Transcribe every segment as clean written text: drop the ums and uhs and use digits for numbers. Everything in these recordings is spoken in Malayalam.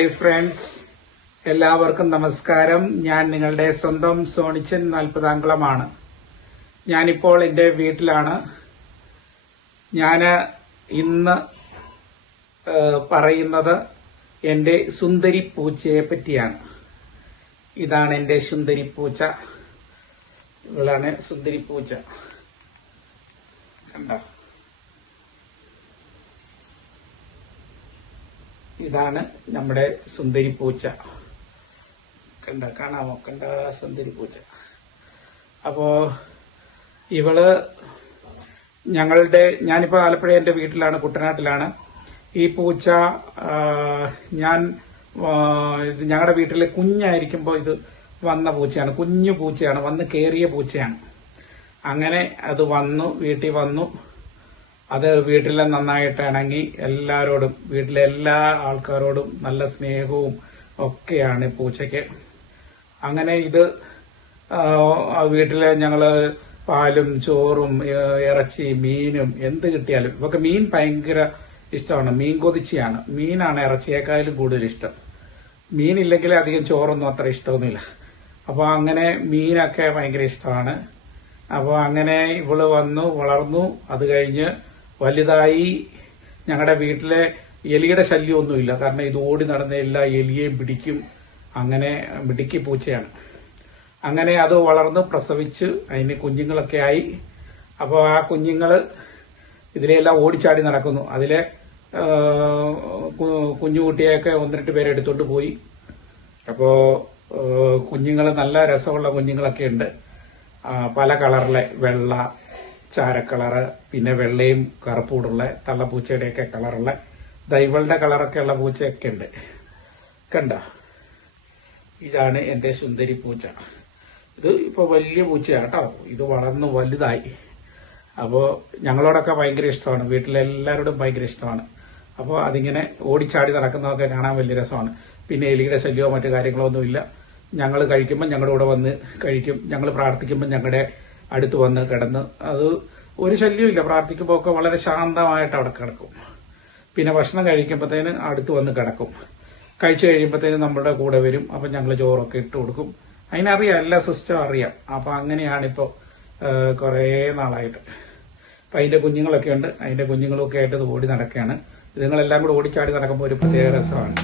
ഹായ് ഫ്രണ്ട്സ്, എല്ലാവർക്കും നമസ്കാരം. ഞാൻ നിങ്ങളുടെ സ്വന്തം സോണിച്ചൻ 40 ഞാനിപ്പോൾ എൻ്റെ വീട്ടിലാണ്. ഞാൻ ഇന്ന് പറയുന്നത് എൻ്റെ സുന്ദരി പൂച്ചയെ പറ്റിയാണ്. ഇതാണ് എൻ്റെ സുന്ദരി പൂച്ച. ഇവളാണ് സുന്ദരി പൂച്ച. കണ്ടോ, ഇതാണ് നമ്മുടെ സുന്ദരി പൂച്ച. കാണാമോ? സുന്ദരി പൂച്ച. അപ്പോ ഇവള് ഞാനിപ്പോ ആലപ്പുഴ എന്റെ വീട്ടിലാണ്, കുട്ടനാട്ടിലാണ്. ഈ പൂച്ച ഞങ്ങളുടെ വീട്ടിലെ കുഞ്ഞായിരിക്കുമ്പോ ഇത് വന്ന പൂച്ചയാണ്. കുഞ്ഞു പൂച്ചയാണ്, വന്ന് കേറിയ പൂച്ചയാണ്. അങ്ങനെ അത് വീട്ടിൽ വന്നു. അത് വീട്ടിലെ നന്നായിട്ട് ഇണങ്ങി എല്ലാരോടും, വീട്ടിലെ എല്ലാ ആൾക്കാരോടും നല്ല സ്നേഹവും ഒക്കെയാണ് പൂച്ചയ്ക്ക്. അങ്ങനെ ഇത് വീട്ടിലെ ഞങ്ങള് പാലും ചോറും ഇറച്ചി മീനും എന്ത് കിട്ടിയാലും, ഇവക്ക് മീൻ ഭയങ്കര ഇഷ്ടമാണ്. മീൻ കൊതിച്ചിയാണ്. മീനാണ് ഇറച്ചിയേക്കാളും കൂടുതൽ ഇഷ്ടം. മീനില്ലെങ്കിൽ അധികം ചോറൊന്നും അത്ര ഇഷ്ടമൊന്നുമില്ല. അപ്പൊ അങ്ങനെ മീനൊക്കെ ഭയങ്കര ഇഷ്ടമാണ്. അപ്പൊ അങ്ങനെ ഇവള് വന്നു വളർന്നു. അത് കഴിഞ്ഞ് വലുതായി. ഞങ്ങളുടെ വീട്ടിലെ എലിയുടെ ശല്യമൊന്നുമില്ല, കാരണം ഇത് ഓടി നടന്ന എല്ലാ എലിയെയും പിടിക്കും. അങ്ങനെ മിടുക്കി പൂച്ചയാണ്. അങ്ങനെ അത് വളർന്ന് പ്രസവിച്ച് അതിന് കുഞ്ഞുങ്ങളൊക്കെ ആയി. അപ്പോൾ ആ കുഞ്ഞുങ്ങള് ഇതിലെല്ലാം ഓടിച്ചാടി നടക്കുന്നു. അതിലെ കുഞ്ഞുകുട്ടിയൊക്കെ 1-2 പേരെ എടുത്തോണ്ട് പോയി. അപ്പോ കുഞ്ഞുങ്ങള് നല്ല രസമുള്ള കുഞ്ഞുങ്ങളൊക്കെ ഉണ്ട്. പല കളറിലെ, വെള്ള, ചാരക്കളറ്, പിന്നെ വെള്ളയും കറുപ്പൂടുള്ള തള്ളപ്പൂച്ചയുടെയൊക്കെ കളറുള്ള, ദൈവളുടെ കളറൊക്കെ ഉള്ള പൂച്ചയൊക്കെ ഉണ്ട്. കണ്ട, ഇതാണ് എന്റെ സുന്ദരി പൂച്ച. ഇത് ഇപ്പൊ വലിയ പൂച്ചയാണ് കേട്ടോ. ഇത് വളർന്ന് വലുതായി. അപ്പോ ഞങ്ങളോടൊക്കെ ഭയങ്കര ഇഷ്ടമാണ്, വീട്ടിലെല്ലാവരോടും ഭയങ്കര ഇഷ്ടമാണ്. അപ്പോൾ അതിങ്ങനെ ഓടിച്ചാടി നടക്കുന്നതൊക്കെ കാണാൻ വലിയ രസമാണ്. പിന്നെ എലിയുടെ ശല്യമോ മറ്റു കാര്യങ്ങളോ ഒന്നുമില്ല. ഞങ്ങൾ കഴിക്കുമ്പോൾ ഞങ്ങളുടെ കൂടെ വന്ന് കഴിക്കും. ഞങ്ങൾ പ്രാർത്ഥിക്കുമ്പോൾ ഞങ്ങളുടെ അടുത്ത് വന്ന് കിടന്ന്, അത് ഒരു ശല്യമില്ല. പ്രാർത്ഥിക്കുമ്പോൾ ഒക്കെ വളരെ ശാന്തമായിട്ട് അവിടെ കിടക്കും. പിന്നെ ഭക്ഷണം കഴിക്കുമ്പോഴത്തേന് അടുത്ത് വന്ന് കിടക്കും. കഴിച്ചു കഴിയുമ്പോഴത്തേന് നമ്മുടെ കൂടെ വരും. അപ്പൊ ഞങ്ങൾ ചോറൊക്കെ ഇട്ട് കൊടുക്കും. അതിനറിയാം, എല്ലാ സിസ്റ്റം അറിയാം. അപ്പൊ അങ്ങനെയാണിപ്പോ കുറേ നാളായിട്ട്. അപ്പൊ അതിന്റെ കുഞ്ഞുങ്ങളൊക്കെ ഉണ്ട്. അതിന്റെ കുഞ്ഞുങ്ങളൊക്കെ ആയിട്ട് ഇത് ഓടി നടക്കുകയാണ്. ഇതുങ്ങളെല്ലാം കൂടെ ഓടിച്ചാടി നടക്കുമ്പോൾ ഒരു പ്രത്യേക രസമാണ്.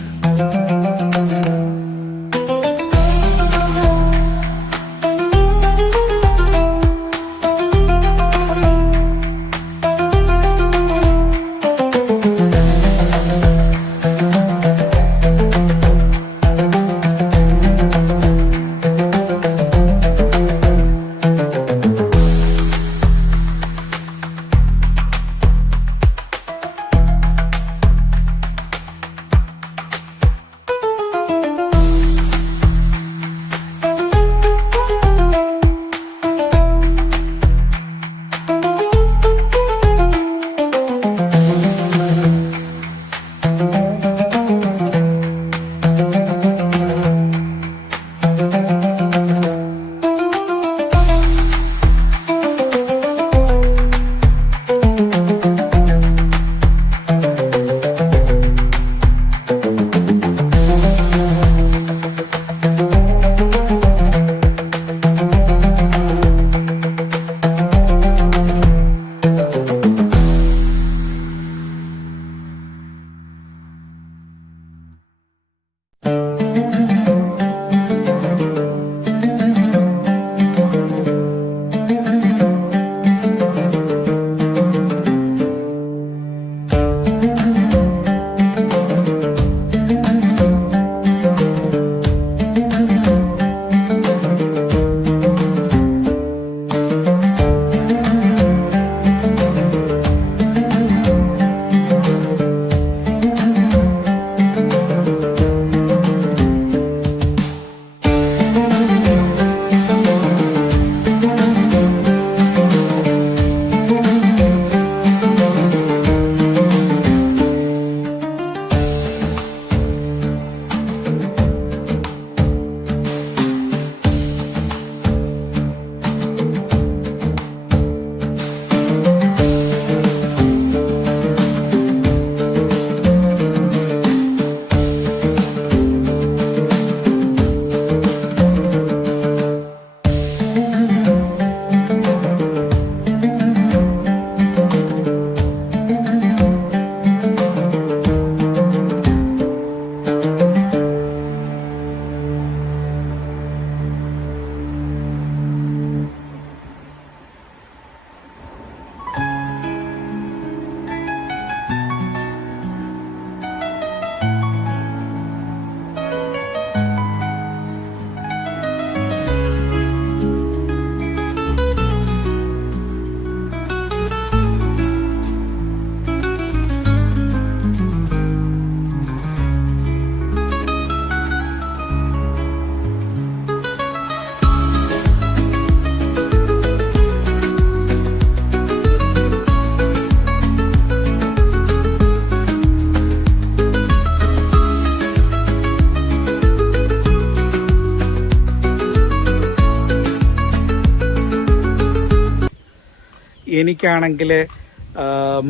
എനിക്കാണെങ്കിൽ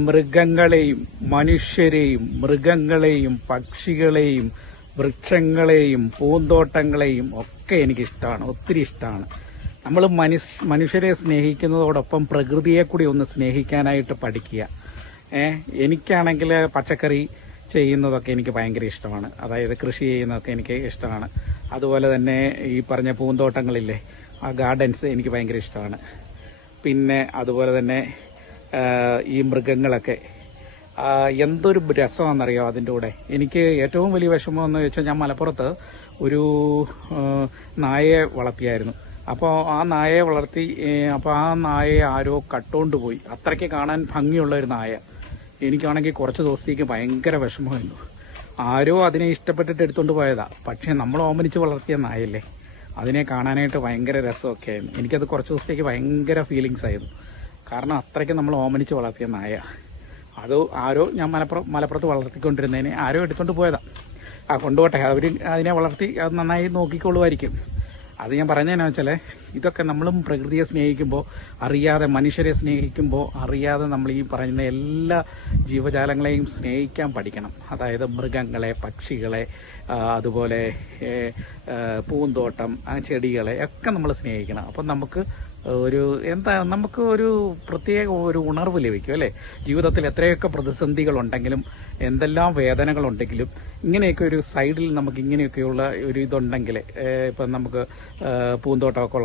മൃഗങ്ങളെയും മനുഷ്യരെയും മൃഗങ്ങളെയും പക്ഷികളെയും വൃക്ഷങ്ങളെയും പൂന്തോട്ടങ്ങളെയും ഒക്കെ എനിക്കിഷ്ടമാണ്, ഒത്തിരി ഇഷ്ടമാണ്. നമ്മൾ മനുഷ്യരെ സ്നേഹിക്കുന്നതോടൊപ്പം പ്രകൃതിയെ കൂടി ഒന്ന് സ്നേഹിക്കാനായിട്ട് പഠിക്കുക. എനിക്കാണെങ്കിൽ പച്ചക്കറി ചെയ്യുന്നതൊക്കെ എനിക്ക് ഭയങ്കര ഇഷ്ടമാണ്, അതായത് കൃഷി ചെയ്യുന്നതൊക്കെ എനിക്ക് ഇഷ്ടമാണ്. അതുപോലെ തന്നെ ഈ പറഞ്ഞ പൂന്തോട്ടങ്ങളില്ലേ, ആ ഗാർഡൻസ് എനിക്ക് ഭയങ്കര ഇഷ്ടമാണ്. പിന്നെ അതുപോലെ തന്നെ ഈ മൃഗങ്ങളൊക്കെ എന്തൊരു രസമാണെന്നറിയോ അതിൻ്റെ കൂടെ. എനിക്ക് ഏറ്റവും വലിയ വിഷമം എന്ന് വെച്ചാൽ, ഞാൻ മലപ്പുറത്ത് ഒരു നായയെ വളർത്തിയായിരുന്നു. അപ്പോൾ ആ നായയെ വളർത്തി, അപ്പോൾ ആ നായയെ ആരോ കട്ടുകൊണ്ട് പോയി. അത്രയ്ക്ക് കാണാൻ ഭംഗിയുള്ള ഒരു നായ. എനിക്കാണെങ്കിൽ കുറച്ച് ദിവസത്തേക്ക് ഭയങ്കര വിഷമമായിരുന്നു. ആരോ അതിനെ ഇഷ്ടപ്പെട്ടിട്ട് എടുത്തുകൊണ്ട് പോയതാ, പക്ഷേ നമ്മൾ ഓമനിച്ച് വളർത്തിയ നായല്ലേ, അതിനെ കാണാനായിട്ട് ഭയങ്കര രസമൊക്കെ ആയിരുന്നു. എനിക്കത് കുറച്ച് ദിവസത്തേക്ക് ഭയങ്കര ഫീലിങ്സ് ആയിരുന്നു. കാരണം അത്രയ്ക്ക് നമ്മൾ ഓമനിച്ച് വളർത്തിയ നായ. അത് ആരോ, ഞാൻ മലപ്പുറത്ത് വളർത്തിക്കൊണ്ടിരുന്നതിനെ ആരോ എടുത്തുകൊണ്ട് പോയതാ. കൊണ്ടുപോട്ടെ, അവർ അതിനെ വളർത്തി അത് നന്നായി നോക്കിക്കൊള്ളുമായിരിക്കും. അത് ഞാൻ പറഞ്ഞതെന്നു വെച്ചാൽ, ഇതൊക്കെ നമ്മളും പ്രകൃതിയെ സ്നേഹിക്കുമ്പോൾ അറിയാതെ, മനുഷ്യരെ സ്നേഹിക്കുമ്പോൾ അറിയാതെ നമ്മൾ ഈ പറയുന്ന എല്ലാ ജീവജാലങ്ങളെയും സ്നേഹിക്കാൻ പഠിക്കണം. അതായത് മൃഗങ്ങളെ, പക്ഷികളെ, അതുപോലെ പൂന്തോട്ടം, ചെടികളെ ഒക്കെ നമ്മൾ സ്നേഹിക്കണം. അപ്പം നമുക്ക് നമുക്ക് ഒരു പ്രത്യേക ഒരു ഉണർവ് ലഭിക്കും അല്ലേ. ജീവിതത്തിൽ എത്രയൊക്കെ പ്രതിസന്ധികളുണ്ടെങ്കിലും, എന്തെല്ലാം വേദനകളുണ്ടെങ്കിലും, ഇങ്ങനെയൊക്കെ ഒരു സൈഡിൽ നമുക്ക് ഇങ്ങനെയൊക്കെയുള്ള ഒരു ഇതുണ്ടെങ്കിൽ, ഇപ്പം നമുക്ക് പൂന്തോട്ടമൊക്കെ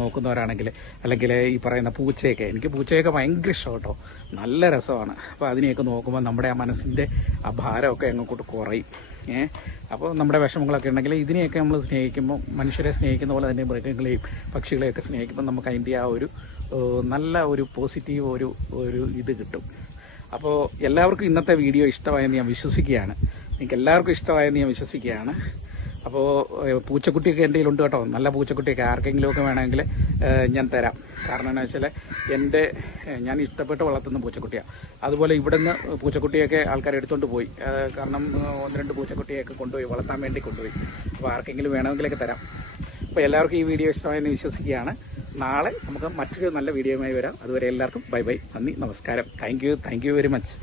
നോക്കുന്നവരാണെങ്കിൽ, അല്ലെങ്കിൽ ഈ പറയുന്ന പൂച്ചയൊക്കെ, എനിക്ക് പൂച്ചയൊക്കെ ഭയങ്കര ഇഷ്ടം കേട്ടോ, നല്ല രസമാണ്. അപ്പോൾ അതിനെയൊക്കെ നോക്കുമ്പോൾ നമ്മുടെ ആ മനസ്സിൻ്റെ ആ ഭാരമൊക്കെ അങ്ങോട്ട് കുറയും. അപ്പോൾ നമ്മുടെ വിഷമങ്ങളൊക്കെ ഉണ്ടെങ്കിൽ ഇതിനെയൊക്കെ നമ്മൾ സ്നേഹിക്കുമ്പോൾ, മനുഷ്യരെ സ്നേഹിക്കുന്ന പോലെ തന്നെ മൃഗങ്ങളെയും പക്ഷികളെയൊക്കെ സ്നേഹിക്കുമ്പോൾ നമുക്ക് അതിൻ്റെ ആ ഒരു നല്ല ഒരു പോസിറ്റീവ് ഒരു ഇത് കിട്ടും. അപ്പോൾ എല്ലാവർക്കും ഇന്നത്തെ വീഡിയോ ഇഷ്ടമായെന്ന് ഞാൻ വിശ്വസിക്കുകയാണ്. നിങ്ങൾക്ക് എല്ലാവർക്കും ഇഷ്ടമായെന്ന് ഞാൻ വിശ്വസിക്കുകയാണ്. അപ്പോൾ പൂച്ചക്കുട്ടിയൊക്കെ എൻ്റെ കയ്യിലുണ്ട് കേട്ടോ, നല്ല പൂച്ചക്കുട്ടിയൊക്കെ. ആർക്കെങ്കിലുമൊക്കെ വേണമെങ്കിൽ ഞാൻ തരാം. കാരണം എന്താ വെച്ചാൽ, ഞാൻ ഇഷ്ടപ്പെട്ട് വളർത്തുന്ന പൂച്ചക്കുട്ടിയാണ്. അതുപോലെ ഇവിടുന്ന് പൂച്ചക്കുട്ടിയൊക്കെ ആൾക്കാർ എടുത്തുകൊണ്ട് പോയി. കാരണം 1-2 പൂച്ചക്കുട്ടിയൊക്കെ കൊണ്ടുപോയി, വളർത്താൻ വേണ്ടി കൊണ്ടുപോയി. അപ്പോൾ ആർക്കെങ്കിലും വേണമെങ്കിലൊക്കെ തരാം. അപ്പോൾ എല്ലാവർക്കും ഈ വീഡിയോ ഇഷ്ടമായെന്ന് വിശ്വസിക്കുകയാണ്. നാളെ നമുക്ക് മറ്റൊരു നല്ല വീഡിയോയുമായി വരാം. അതുവരെ എല്ലാവർക്കും ബൈ ബൈ, നന്ദി, നമസ്കാരം. Thank you very much.